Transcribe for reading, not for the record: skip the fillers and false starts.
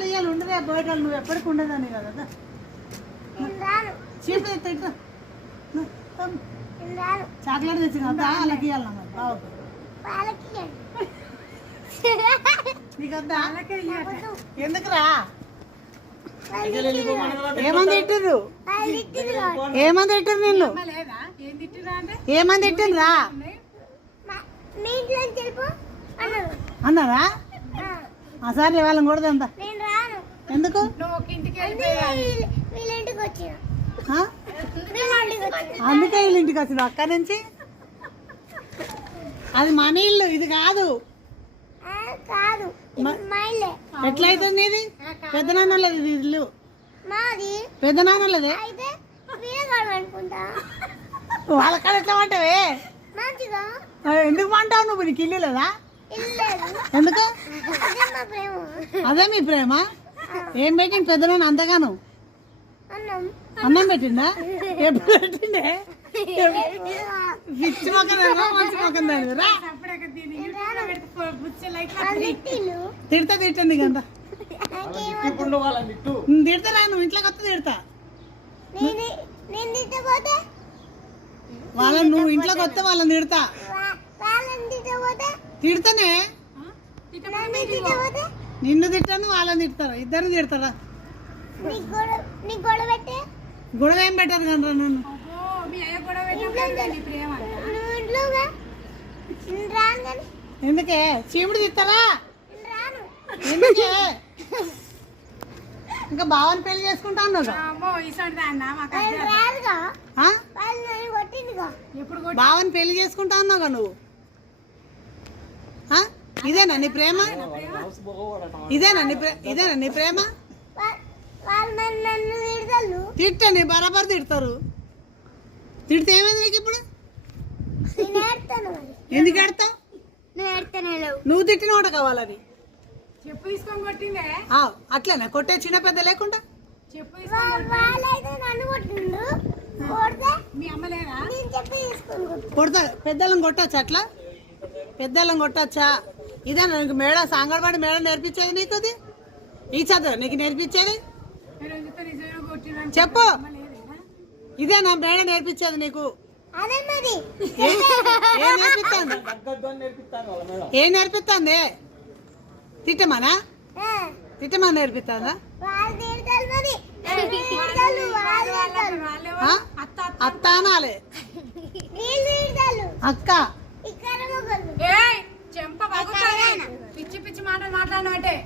మళ్ళీ ఇవాళ ఉండదే బయట నువ్వు ఎప్పటికి ఉండదని కదా చీపు తింటా చాక్లెట్ తెచ్చి కదా వాళ్ళకి ఇవ్వాలి మరి బాగుంది నీకద్దా ఎందుకురా ఏమంది తిట్టిర్రు ఏమంది తిట్టిర్రు నిన్ను ఏమంది తిట్టిర్రా అన్నారా సరే వాళ్ళని కూడా ఎంత ఎందుకు అందుకే వీళ్ళ ఇంటికి వచ్చిన అక్క నుంచి అది మన ఇల్లు ఇది కాదు ఎట్లయితుంది ఇది పెద్దనాన్నలేదు ఇది ఇల్లు పెద్దనాన్నలేదే వాళ్ళ కాడ ఎట్లా అంటావే ఎందుకు అంటావు నువ్వు నీకు ఇల్లు లేదా ఎందుకు అదే మీ ప్రేమ ఏం పెట్టింది పెద్దనాన్న అంతగాను అన్నం పెట్టిందా ఎప్పుడు పెట్టిండే పిచ్చి మొక్కదా మంచి మొక్కదా తిడతా తిట్టండి గంట తిడతారా నువ్వు ఇంట్లోకి వస్తే తిడతా వాళ్ళని నువ్వు ఇంట్లోకి వస్తే వాళ్ళని తిడతా తిడతానే నిన్ను తిట్టాను వాళ్ళని తిడతారా ఇద్దరిని తిడతారా గొడవ ఏం పెట్టారు కదా నన్ను ఎందుకే చీముడు తిస్తారా ఎందుకే ఇంకా బావని పెళ్లి చేసుకుంటా అన్నావు బావని పెళ్లి చేసుకుంటా అన్నావుగా నువ్వు ఇదేనా నీ ప్రేమ ఇదేనా నీ ప్రేమ తిట్టని బరాబర్ తిడతారు తిడితే ఏమైంది నీకు ఇప్పుడు ఎందుకు ఎడతావు నువ్వు తిట్టిన ఒకటి కావాలని చెప్పు తీసుకొని కొట్టిందే అట్లనే కొట్టే చిన్న పెద్ద లేకుండా చెప్పు మీ అమ్మలేరా కొడతా పెద్దలను కొట్టచ్చు అట్లా పెద్దలను కొట్టచ్చా ఇదే నీకు మేడ సాంగడబడి మేడ నేర్పించేది నీకు అది ఈ చదువు నీకు నేర్పించేది చెప్పు ఇదే నా మేడ నేర్పించేది నీకు ఏం నేర్పిస్తుంది తిట్టమానా తిట్టమని నేర్పిస్తుందా అత్త అనాలే అక్క చెంప పిచ్చి పిచ్చి మాటలు మాట్లాడినట్టే